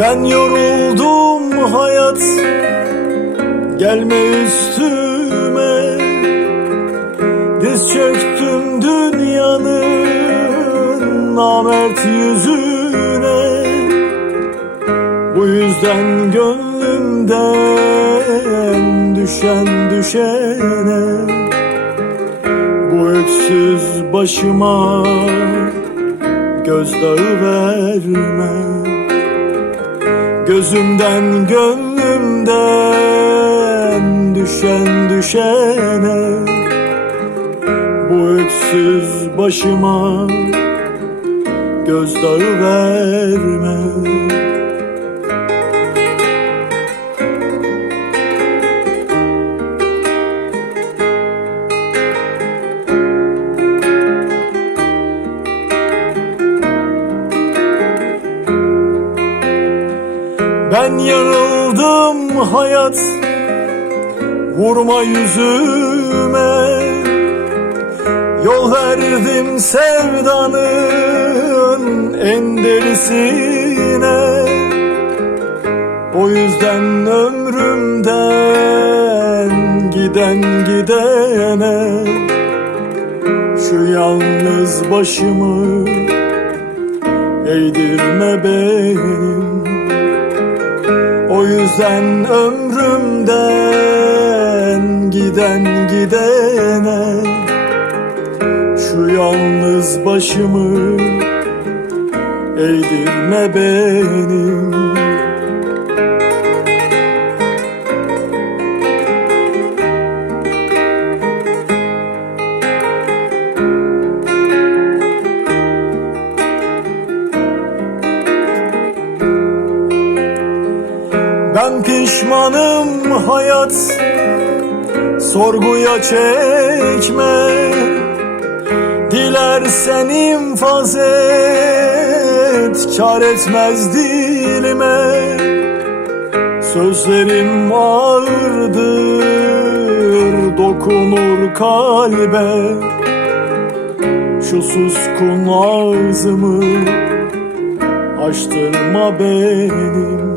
Ben yoruldum hayat Gelme üstüme. Diz çöktüm dünyanın Namert yüzüne. Bu yüzden gönlümden Düşen düşene Bu öksüz başıma Gözdağı verme Gözümden gönlümden düşen düşene Bu öksüz başıma gözdağı verme Ben yanıldım hayat Vurma yüzüme. Yol verdim sevdanın en derisine. O yüzden ömrümden giden gidene Şu yalnız başımı eğdirme benim yüzden ömrümden giden gidene Şu yalnız başımı eğdirme benim Ben pişmanım hayat Sorguya çekme. Dilersen infaz et Kar etmez dilime. Sözlerim ağırdır Dokunur kalbe. Şu suskun ağzımı Açtırma benim